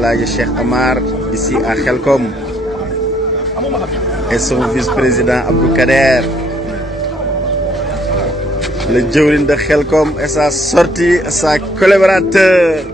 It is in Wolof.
Alhaji Cheikh Amar ici à Khelcom et son vice-président Abdou Kader, le jawrin de Khelcom et sa sortie, sa collaborateur.